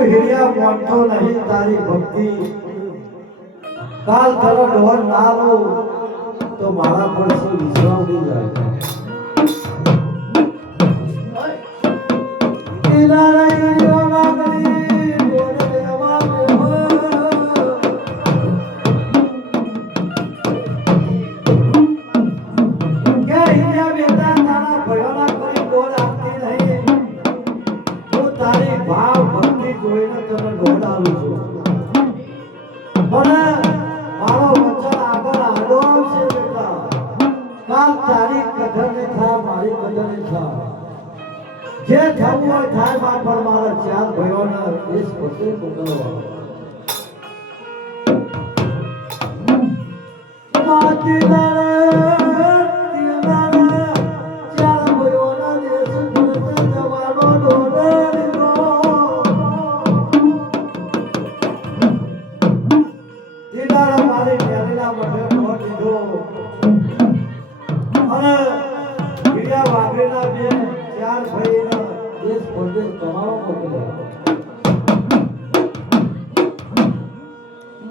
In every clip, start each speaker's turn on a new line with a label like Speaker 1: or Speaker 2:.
Speaker 1: હિરિયા પહોંચો નહીં, તારી ભક્તિ. કાલ તારો ઢોર ના લો તો મારા પર શું વિશ્વાસ નહીં જાય કાલ તારી કદર ને થાય મારી કદર ને થાય જે થવું હોય થાય માર પણ મારા ચાર ભાઈઓના દેશ પછી મોકલવા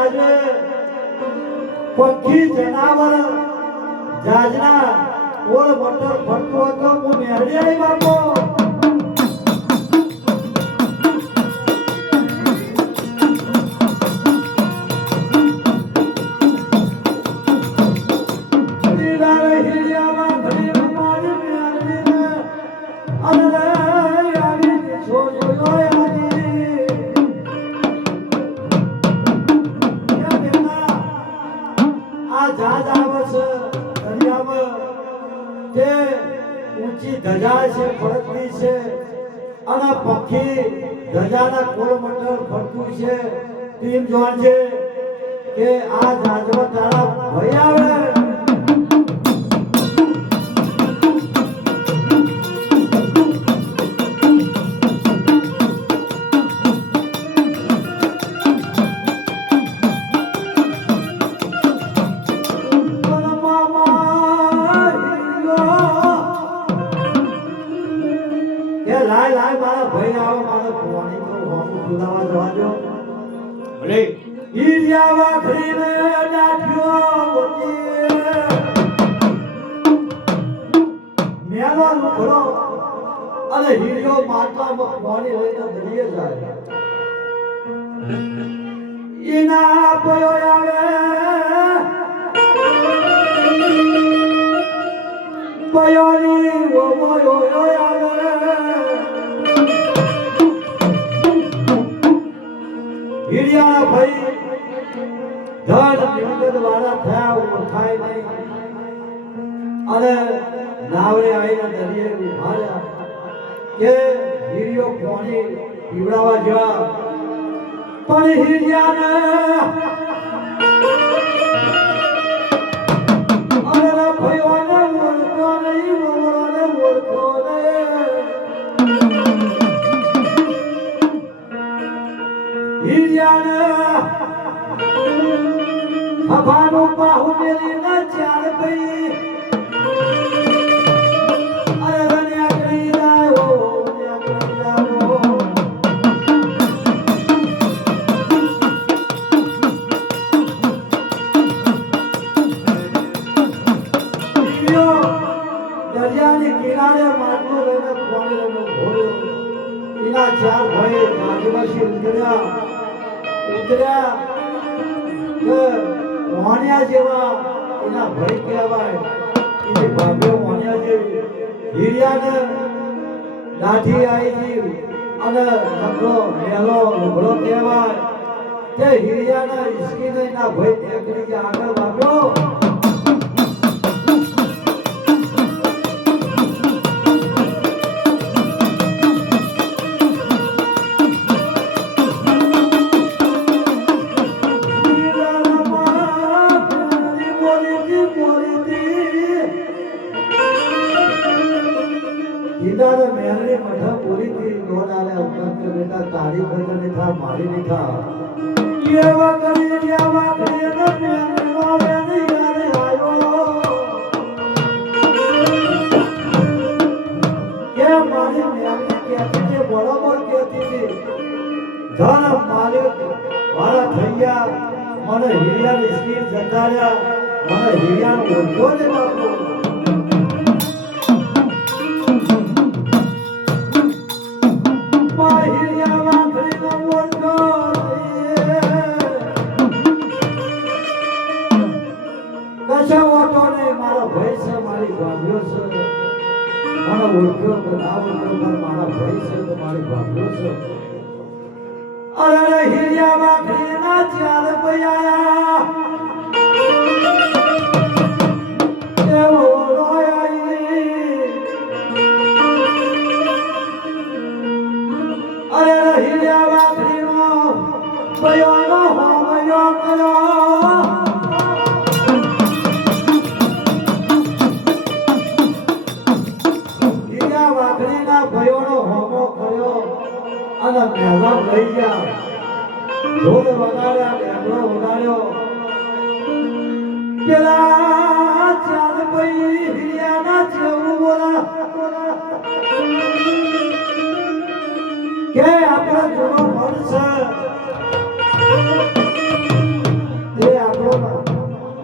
Speaker 1: જાજને પંખી જનાવર જાજના ઓળ મટર ભટકો તો હું નેહડી આવી બાપો. ધજાના પક્ષી ધજાના કોલમંડળ ફરતું છે. ટીમ જોણ છે કે આ જાજવા તારા ભઈ આવે જુદામાં જવાજો
Speaker 2: ભલે.
Speaker 1: ઈલિયા વાખરીને ડાઠ્યો બોલી મેલો લુકરો અને હીરિયો માટલા મોની લઈને દરિયે જાય. એના પયો આવે. પયોની ઓ મોયો આવે. હીડિયાના ભાઈ ધન નિમગત વાળા થયા ઉપર થાય નહીં. અને નાવરે આવીને દરિયે ઊભા કે હીરિયો પાણી પીવડાવા જવા પણ હીરિયાને અરે ભાઈઓને હીરિયાને ખભાનું બાહુ મેલીને ચાર ઉતર્યા કે જેવા એના ભાઈ કહેવાય. એ ભાભીઓ વાણિયા જેવી હીરિયાને લાઠી આવી અને નકરો મેલો લુગડો કહેવાય. તે હીરિયાના ઈસકીને એના ભાઈ ટેકરી આગળ વાગ્યો. મારી થા એવા કરી જેવા કરી બરોબર કહેતી હતી ધન માલિક મારા થઈ ગયા મને હિરિયાની સ્કીમ રહ્યા મને હીરિયાનો ઓળખ્યો ને બાપુ. ભાઈ છે અને મહેમાન લઈ ગયા. ઢોલ વગાડ્યા ઢેબલો વગાડ્યો. પેલા ચાર ભાઈ હિરિયાના જેવું બોલા. કે આપણો જૂનો મન છે. તે આપણો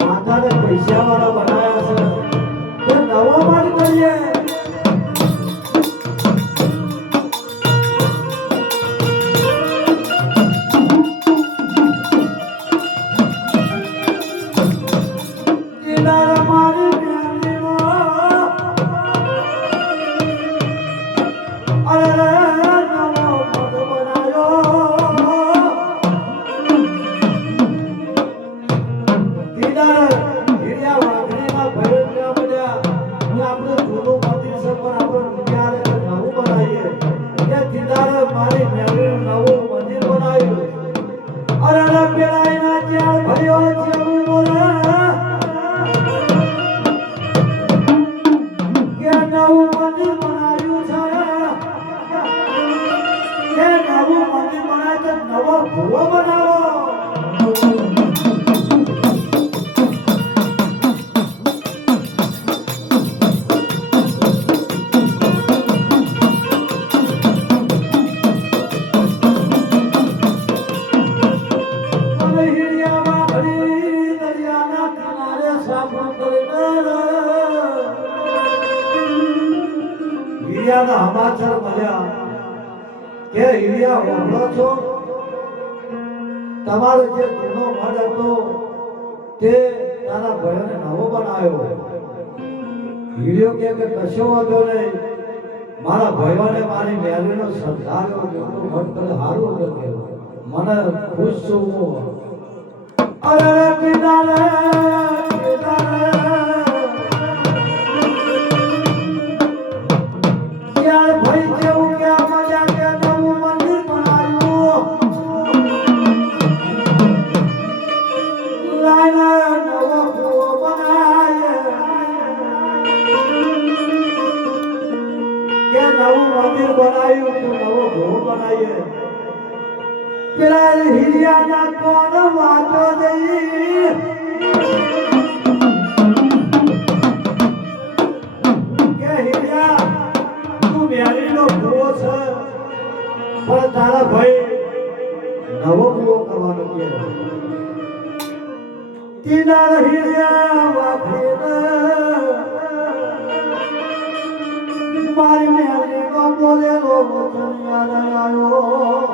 Speaker 1: માથાને પૈસા વાળા બનાવ્યું અરે રે પેલા એના જ્યાં ભર્યો છે નવો ભૂવો બનાવો. ઓળખો છો? તમારો જે જૂનો મઢ હતો, તે તારા ભયોને નવો બનાવ્યો. હીરિયો કે કે કશો વાંધો નહીં. મારા ભયોને મારી મેલીનો સરદાર જૂનો મઢ કરે સારું હતું મને ખુશ છું હું. અરે કિનારે કિનારે. પેલા હિરિયાના કોણ વાતો દઈ? કે હિરિયા, તું મેરીનો ભૂવો છે. પણ તારા ભાઈ નવો ભૂવો કરવાનો કે? તીના હિરિયા વાપરીને મારી મેરીનો આવ્યો